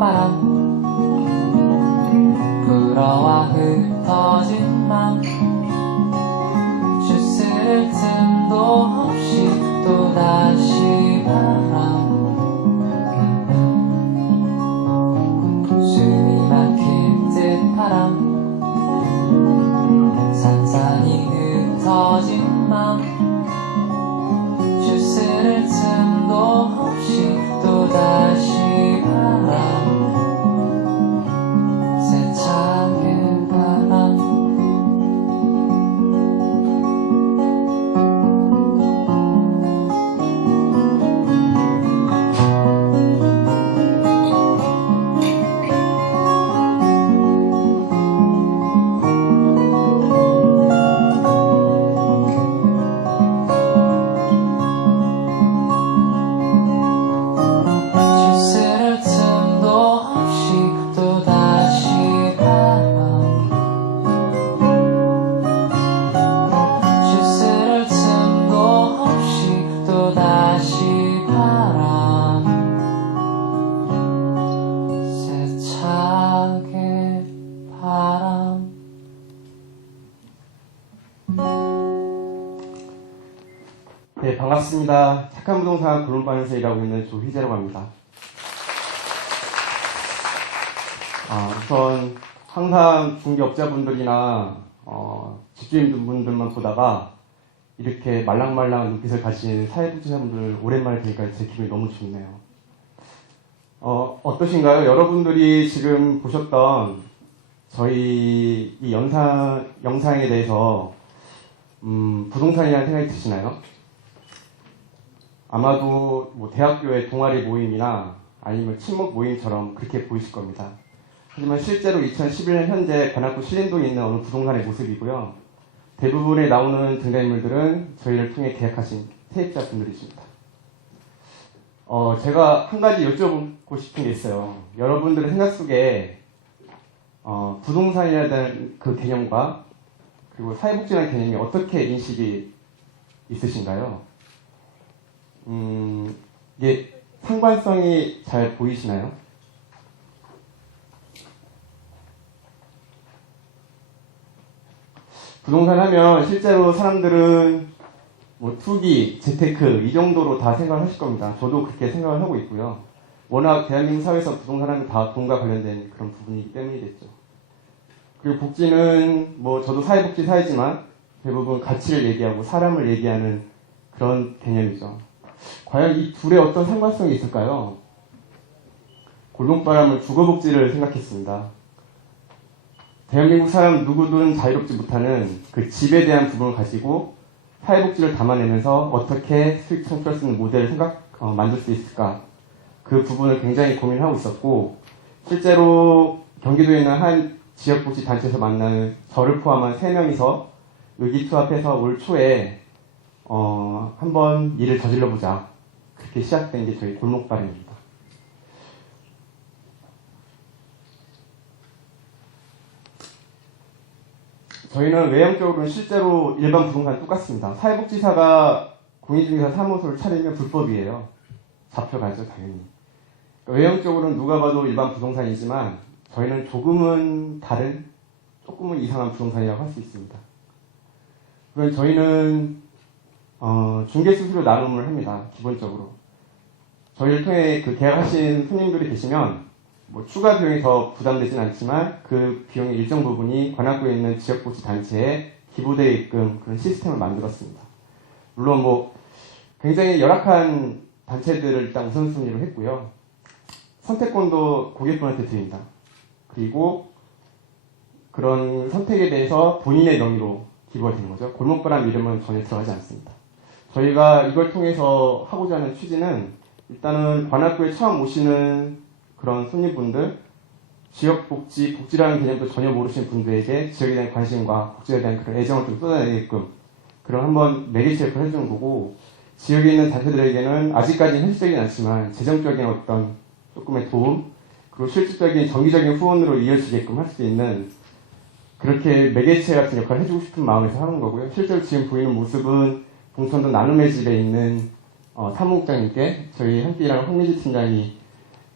굴곡바람 불어와 흩어진 맘 주스를 틈도 없이 또다시 바람 숨이 막힐 듯 바람 산산이 흩어진 맘 주스를 틈도 없이 또다시 바람 세차게 바람 네, 반갑습니다. 착한 부동산 골룸방에서 일하고 있는 조희재라고 합니다. 우선 항상 중개업자분들이나 집주인분들만 보다가 이렇게 말랑말랑한 눈빛을 가진 사회복지사분들 오랜만에 뵈니까 제 기분이 너무 좋네요. 어떠신가요? 여러분들이 지금 보셨던 저희 이 영상에 대해서 부동산이라는 생각이 드시나요? 아마도 뭐 대학교의 동아리 모임이나 아니면 친목 모임처럼 그렇게 보이실 겁니다. 하지만 실제로 2011년 현재 관악구 신림동에 있는 어느 부동산의 모습이고요. 대부분에 나오는 등장인물들은 저희를 통해 계약하신 세입자분들이십니다. 제가 한 가지 여쭤보고 싶은 게 있어요. 여러분들의 생각 속에 부동산이라는 그 개념과 그리고 사회복지라는 개념이 어떻게 인식이 있으신가요? 이게 상관성이 잘 보이시나요? 부동산 하면 실제로 사람들은 뭐 투기, 재테크 이 정도로 다 생각을 하실 겁니다. 저도 그렇게 생각을 하고 있고요. 워낙 대한민국 사회에서 부동산 하면 다 돈과 관련된 그런 부분이기 때문이겠죠. 그리고 복지는 뭐 저도 사회복지 사회지만 대부분 가치를 얘기하고 사람을 얘기하는 그런 개념이죠. 과연 이 둘의 어떤 상관성이 있을까요? 골목바람은 주거복지를 생각했습니다. 대한민국 사람 누구든 자유롭지 못하는 그 집에 대한 부분을 가지고 사회복지를 담아내면서 어떻게 수익 창출할 수 있는 모델을 만들 수 있을까? 그 부분을 굉장히 고민하고 있었고, 실제로 경기도에 있는 한 지역복지단체에서 만나는 저를 포함한 3명이서 의기투합해서 올 초에 한번 일을 저질러보자. 그렇게 시작된 게 저희 골목바람입니다. 저희는 외형적으로는 실제로 일반 부동산 똑같습니다. 사회복지사가 공인중개사 사무소를 차리면 불법이에요. 잡혀가죠, 당연히. 그러니까 외형적으로는 누가 봐도 일반 부동산이지만 저희는 조금은 다른, 조금은 이상한 부동산이라고 할 수 있습니다. 그럼 저희는 중개수수료 나눔을 합니다. 기본적으로. 저희를 통해 그 계약하신 손님들이 계시면 뭐 추가 비용이 더 부담되진 않지만 그 비용의 일정 부분이 관악구에 있는 지역복지단체에 기부되게끔 그런 시스템을 만들었습니다. 물론 뭐 굉장히 열악한 단체들을 일단 우선순위로 했고요. 선택권도 고객분한테 드립니다. 그리고 그런 선택에 대해서 본인의 명의로 기부가 되는 거죠. 골목바람 이름은 전혀 들어가지 않습니다. 저희가 이걸 통해서 하고자 하는 취지는 일단은 관악구에 처음 오시는 그런 손님분들, 지역복지, 복지라는 개념도 전혀 모르시는 분들에게 지역에 대한 관심과 복지에 대한 그런 애정을 좀 쏟아내게끔 그런 한번 매개체를 해주는 거고, 지역에 있는 단체들에게는 아직까지는 현실적이진 않지만 재정적인 어떤 조금의 도움, 그리고 실질적인 정기적인 후원으로 이어지게끔 할 수 있는 그렇게 매개체 같은 역할을 해주고 싶은 마음에서 하는 거고요. 실제로 지금 보이는 모습은 봉천동 나눔의 집에 있는 사무국장님께 저희 함께 일하는 황민지 팀장이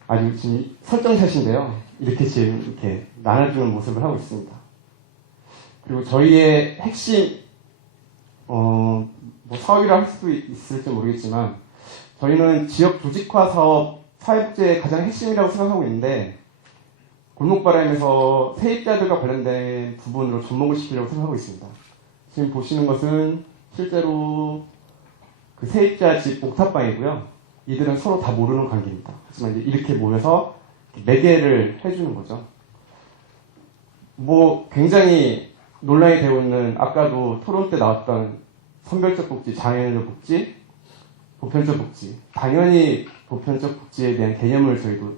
아주 지금 설정샷인데요. 이렇게 지금 이렇게 나눠주는 모습을 하고 있습니다. 그리고 저희의 핵심, 뭐 사업이라 할 수도 있을지 모르겠지만, 저희는 지역 조직화 사업, 사회복지의 가장 핵심이라고 생각하고 있는데, 골목바람에서 세입자들과 관련된 부분으로 접목을 시키려고 생각하고 있습니다. 지금 보시는 것은 실제로 그 세입자 집 옥탑방이고요. 이들은 서로 다 모르는 관계입니다. 하지만 이제 이렇게 모여서 매개를 해주는 거죠. 뭐 굉장히 논란이 되고 있는 아까도 토론 때 나왔던 선별적 복지, 장애인의 복지, 보편적 복지. 당연히 보편적 복지에 대한 개념을 저희도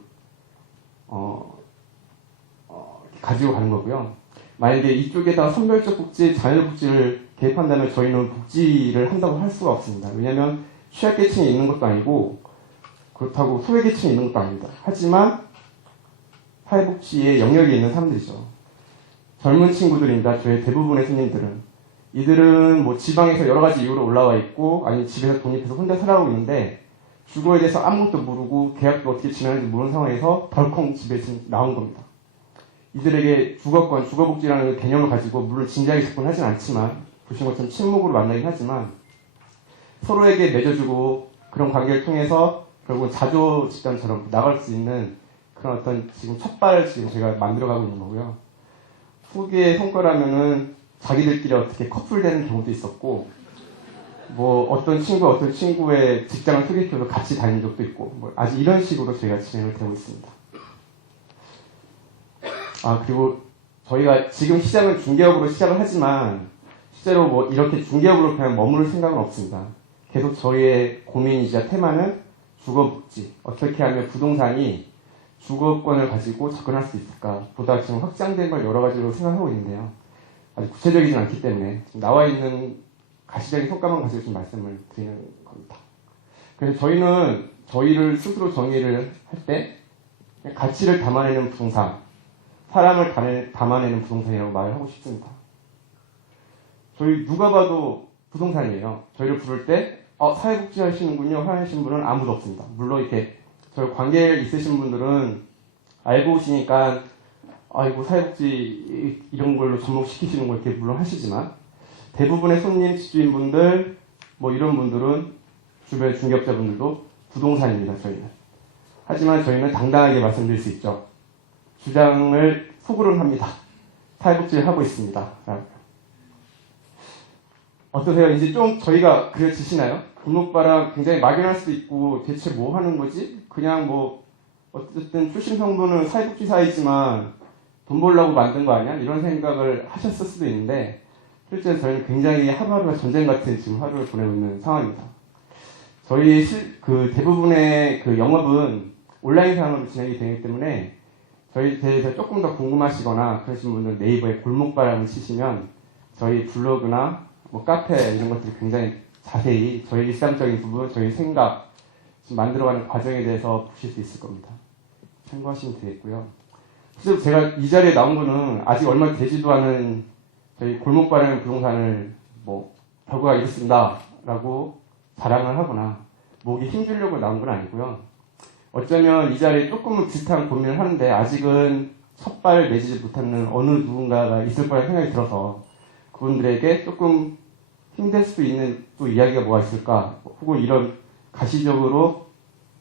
가지고 가는 거고요. 만약에 이쪽에다가 선별적 복지, 장애인 복지를 개입한다면 저희는 복지를 한다고 할 수가 없습니다. 왜냐하면 취약계층이 있는 것도 아니고 그렇다고 소외계층이 있는 것도 아닙니다. 하지만 사회복지의 영역이 있는 사람들이죠. 젊은 친구들입니다. 저희 대부분의 손님들은. 이들은 뭐 지방에서 여러 가지 이유로 올라와 있고 아니면 집에서 독립해서 혼자 살아가고 있는데 주거에 대해서 아무것도 모르고 계약도 어떻게 진행하는지 모르는 상황에서 덜컹 집에 지금 나온 겁니다. 이들에게 주거권, 주거복지라는 개념을 가지고 물론 진지하게 접근하진 않지만 보신 것처럼 침묵으로 만나긴 하지만 서로에게 맺어주고 그런 관계를 통해서 결국 자조 집단처럼 나갈 수 있는 그런 어떤 지금 첫발을 지금 제가 만들어가고 있는 거고요. 후기의 성과라면은 자기들끼리 어떻게 커플되는 경우도 있었고 뭐 어떤 친구의 직장을 소개시켜서 같이 다닌 적도 있고 뭐 아직 이런 식으로 저희가 진행을 되고 있습니다. 그리고 저희가 지금 시작은 중개업으로 시작을 하지만 실제로 뭐 이렇게 중개업으로 그냥 머무를 생각은 없습니다. 계속 저희의 고민이자 테마는 주거복지. 어떻게 하면 부동산이 주거권을 가지고 접근할 수 있을까 보다 지금 확장된 걸 여러 가지로 생각하고 있는데요. 아직 구체적이진 않기 때문에 지금 나와 있는 가시적인 성과만 가지고 좀 말씀을 드리는 겁니다. 그래서 저희는 저희를 스스로 정의를 할 때 가치를 담아내는 부동산, 사람을 담아내는 부동산이라고 말을 하고 싶습니다. 저희 누가 봐도 부동산이에요. 저희를 부를 때 사회복지 하시는군요 하시는 분은 아무도 없습니다. 물론 이렇게 저희 관계 있으신 분들은 알고 오시니까 아이고 사회복지 이런 걸로 접목시키시는 거 이렇게 물론 하시지만 대부분의 손님 집주인분들 뭐 이런 분들은 주변 중개업자분들도 부동산입니다. 저희는. 하지만 저희는 당당하게 말씀드릴 수 있죠. 주장을 속으로는 합니다. 사회복지를 하고 있습니다. 어떠세요? 이제 좀 저희가 그려지시나요? 골목바람 굉장히 막연할 수도 있고 대체 뭐 하는 거지? 그냥 뭐 어쨌든 출신 성분은 사회복지사이지만 돈 벌려고 만든 거 아니야? 이런 생각을 하셨을 수도 있는데 실제 저희는 굉장히 하루하루가 전쟁 같은 지금 하루를 보내고 있는 상황입니다. 저희 그 대부분의 그 영업은 온라인 상으로 진행이 되기 때문에 저희 대해서 조금 더 궁금하시거나 그러신 분들 네이버에 골목바람을 치시면 저희 블로그나 뭐 카페 이런 것들이 굉장히 자세히 저희 일상적인 부분, 저희 생각 지금 만들어가는 과정에 대해서 보실 수 있을 겁니다. 참고하시면 되겠고요. 실제로 제가 이 자리에 나온 거는 아직 얼마 되지도 않은 저희 골목바람 부동산을 뭐 결과가 이렇습니다라고 자랑을 하거나 목에 힘주려고 나온 건 아니고요. 어쩌면 이 자리에 조금은 비슷한 고민을 하는데 아직은 첫발 내지 못하는 어느 누군가가 있을 거라 생각이 들어서 그분들에게 조금 힘들 수도 있는 또 이야기가 뭐가 있을까 혹은 이런 가시적으로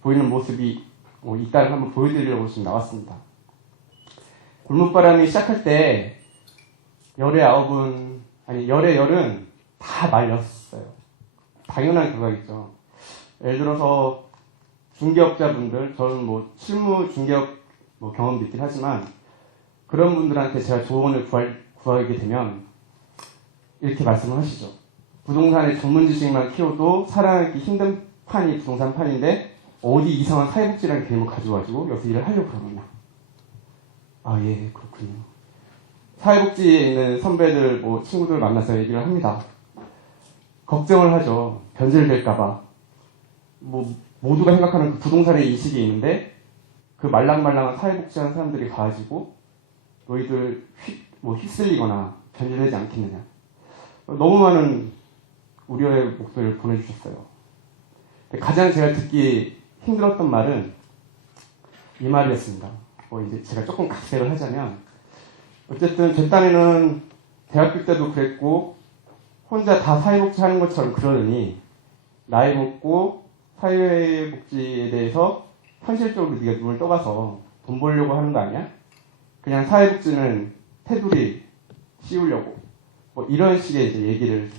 보이는 모습이 있다는 한번 보여드리려고 지금 나왔습니다. 골목바람이 시작할 때 열의 열은 다 말렸어요. 당연한 결과겠죠. 예를 들어서 중개업자분들, 저는 뭐 실무 중개업 경험도 있긴 하지만 그런 분들한테 제가 조언을 구하게 되면 이렇게 말씀을 하시죠. 부동산의 전문 지식만 키워도 살아남기 힘든 판이 부동산 판인데 어디 이상한 사회복지라는 개념을 가져가지고 여기서 일을 하려고 그러느냐. 예, 그렇군요. 사회복지에 있는 선배들, 친구들 만나서 얘기를 합니다. 걱정을 하죠. 변질될까봐. 모두가 생각하는 그 부동산의 인식이 있는데 그 말랑말랑한 사회복지하는 사람들이 가가지고 너희들 휩쓸리거나 변질되지 않겠느냐. 너무 많은 우려의 목소리를 보내주셨어요. 가장 제가 듣기 힘들었던 말은 이 말이었습니다. 이제 제가 조금 각색을 하자면, 어쨌든 제 딴에는 대학교 때도 그랬고, 혼자 다 사회복지 하는 것처럼 그러느니, 나이 먹고 사회복지에 대해서 현실적으로 네가 눈을 떠봐서 돈 벌려고 하는 거 아니야? 그냥 사회복지는 테두리 씌우려고. 이런 식의 이제 얘기를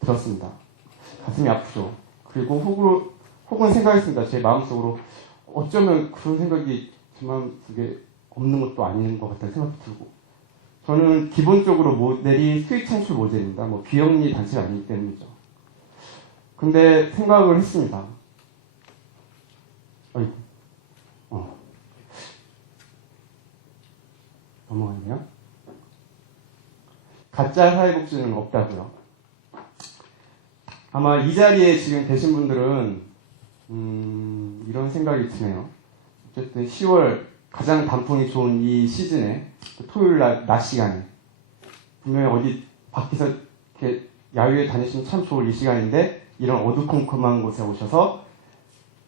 들었습니다. 가슴이 아프죠. 그리고 혹은 생각했습니다. 제 마음속으로 어쩌면 그런 생각이 제 마음속에 없는 것도 아닌 것 같다는 생각도 들고. 저는 기본적으로 모델이 수익 창출 모델입니다. 비영리 단체가 아니기 때문이죠. 근데 생각을 했습니다. 아이고, 넘어갔네요. 가짜 사회복지는 없다고요. 아마 이 자리에 지금 계신 분들은 이런 생각이 드네요. 어쨌든 10월 가장 단풍이 좋은 이 시즌에 토요일 낮 시간에 분명히 어디 밖에서 이렇게 야외에 다니시면 참 좋을 이 시간인데 이런 어두컴컴한 곳에 오셔서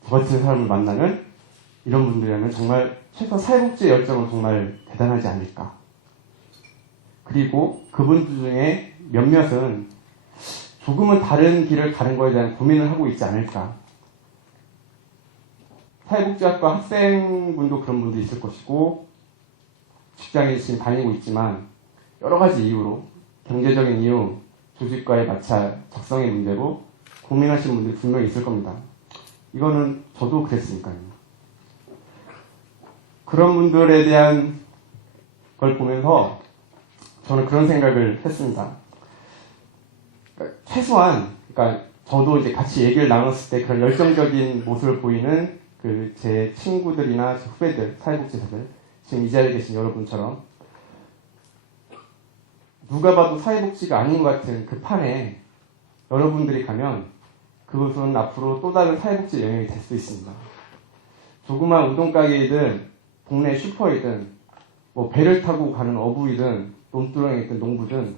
저 같은 사람을 만나는 이런 분들이라면 정말 최소 사회복지의 열정은 정말 대단하지 않을까. 그리고 그분들 중에 몇몇은 조금은 다른 길을 가는 거에 대한 고민을 하고 있지 않을까. 사회복지학과 학생분도 그런 분도 있을 것이고 직장에 지금 다니고 있지만 여러 가지 이유로 경제적인 이유, 조직과의 마찰, 적성의 문제로 고민하시는 분들이 분명히 있을 겁니다. 이거는 저도 그랬으니까요. 그런 분들에 대한 걸 보면서 저는 그런 생각을 했습니다. 최소한, 저도 이제 같이 얘기를 나눴을 때 그런 열정적인 모습을 보이는 제 친구들이나 제 후배들, 사회복지사들, 지금 이 자리에 계신 여러분처럼 누가 봐도 사회복지가 아닌 것 같은 그 판에 여러분들이 가면 그것은 앞으로 또 다른 사회복지 영역이 될 수 있습니다. 조그만 우동가게이든 동네 슈퍼이든 배를 타고 가는 어부이든 논두렁에 있든 농부든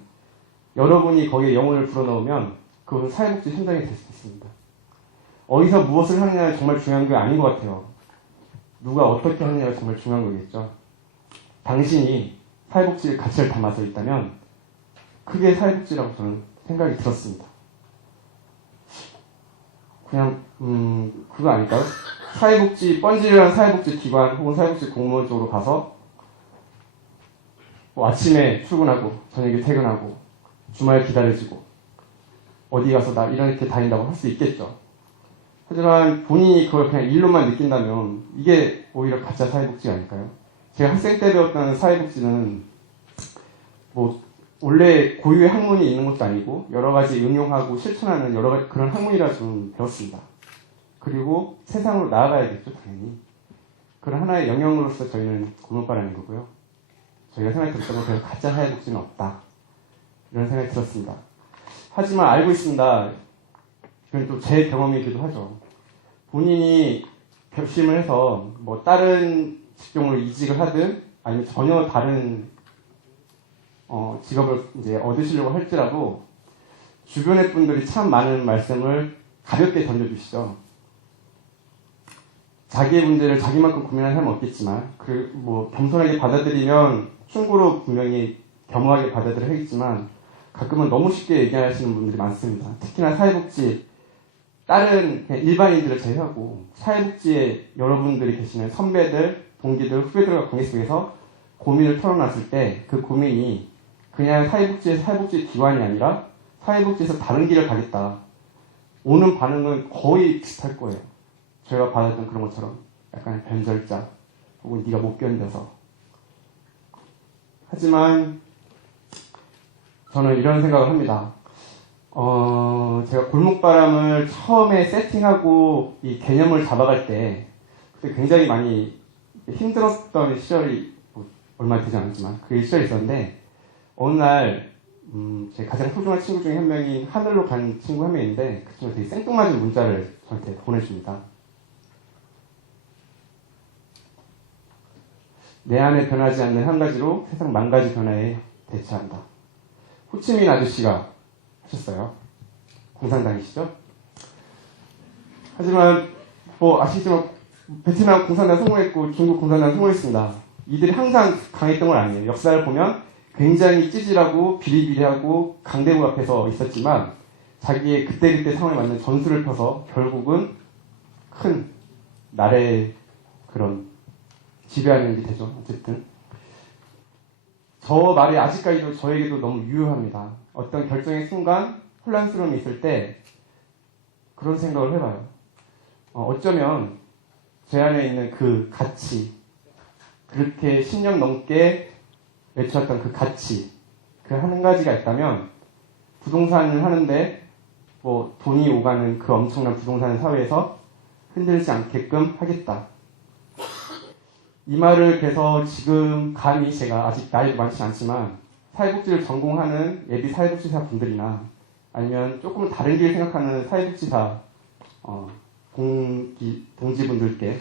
여러분이 거기에 영혼을 불어넣으면 그것은 사회복지 현장이 될 수 있습니다. 어디서 무엇을 하느냐가 정말 중요한 게 아닌 것 같아요. 누가 어떻게 하느냐가 정말 중요한 거겠죠. 당신이 사회복지의 가치를 담아서 있다면 그게 사회복지라고 저는 생각이 들었습니다. 그냥 그거 아닐까요? 뻔질한 사회복지 기관 혹은 사회복지 공무원 쪽으로 가서 아침에 출근하고 저녁에 퇴근하고 주말 기다려지고 어디 가서 나 이렇게 다닌다고 할 수 있겠죠. 하지만 본인이 그걸 그냥 일로만 느낀다면 이게 오히려 가짜 사회복지가 아닐까요? 제가 학생 때 배웠던 사회복지는 원래 고유의 학문이 있는 것도 아니고 여러 가지 응용하고 실천하는 여러 가지 그런 학문이라 좀 배웠습니다. 그리고 세상으로 나아가야겠죠, 당연히. 그런 하나의 영역으로서 저희는 골목바라는 거고요. 저희가 생각이 들었던 건 가짜 사회복지는 없다. 이런 생각이 들었습니다. 하지만 알고 있습니다. 그건 또 제 경험이기도 하죠. 본인이 결심을 해서 다른 직종으로 이직을 하든 아니면 전혀 다른 직업을 이제 얻으시려고 할지라도 주변의 분들이 참 많은 말씀을 가볍게 던져주시죠. 자기의 문제를 자기만큼 고민하는 사람은 없겠지만 겸손하게 받아들이면 충고로 분명히 겸허하게 받아들여야겠지만 가끔은 너무 쉽게 얘기하시는 분들이 많습니다. 특히나 사회복지 다른 일반인들을 제외하고 사회복지에 여러분들이 계시는 선배들, 동기들, 후배들과 관계 속에서 고민을 털어놨을 때 그 고민이 그냥 사회복지에서 사회복지 기관이 아니라 사회복지에서 다른 길을 가겠다. 오는 반응은 거의 비슷할 거예요. 제가 받았던 그런 것처럼 약간 변절자 혹은 네가 못 견뎌서. 하지만 저는 이런 생각을 합니다. 제가 골목바람을 처음에 세팅하고 이 개념을 잡아갈 때 그때 굉장히 많이 힘들었던 시절이 얼마 되지 않았지만 그 시절이 있었는데 어느 날 제 가장 소중한 친구 중에 한 명이 하늘로 간 친구 한 명인데 그 친구가 되게 생뚱맞은 문자를 저한테 보내줍니다. 내 안에 변하지 않는 한 가지로 세상 만 가지 변화에 대처한다. 호치민 아저씨가 하셨어요. 공산당이시죠? 하지만 아시겠지만 베트남 공산당 성공했고 중국 공산당 성공했습니다. 이들이 항상 강했던 건 아니에요. 역사를 보면 굉장히 찌질하고 비리비리하고 강대국 앞에서 있었지만 자기의 그때그때 상황에 맞는 전술을 펴서 결국은 큰 나라의 그런 지배하는 게 되죠. 어쨌든 저 말이 아직까지도 저에게도 너무 유효합니다. 어떤 결정의 순간 혼란스러움이 있을 때 그런 생각을 해봐요. 어쩌면 제 안에 있는 그 가치, 그렇게 10년 넘게 외쳤던 그 가치, 그 한 가지가 있다면 부동산을 하는데 뭐 돈이 오가는 그 엄청난 부동산 사회에서 흔들리지 않게끔 하겠다. 이 말을 그래서 지금 감히 제가 아직 나이도 많지 않지만 사회복지를 전공하는 예비 사회복지사 분들이나 아니면 조금 다른 길 생각하는 사회복지사 동지분들께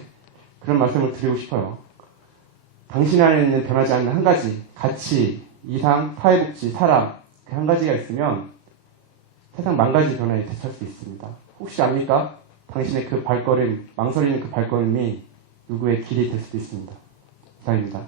그런 말씀을 드리고 싶어요. 당신 안에 있는 변하지 않는 한 가지, 가치, 이상, 사회복지, 사람, 그 한 가지가 있으면 세상 만가지 변화에 대처할 수 있습니다. 혹시 압니까? 당신의 그 발걸음, 망설이는 그 발걸음이 누구의 길이 될 수도 있습니다. 이상입니다.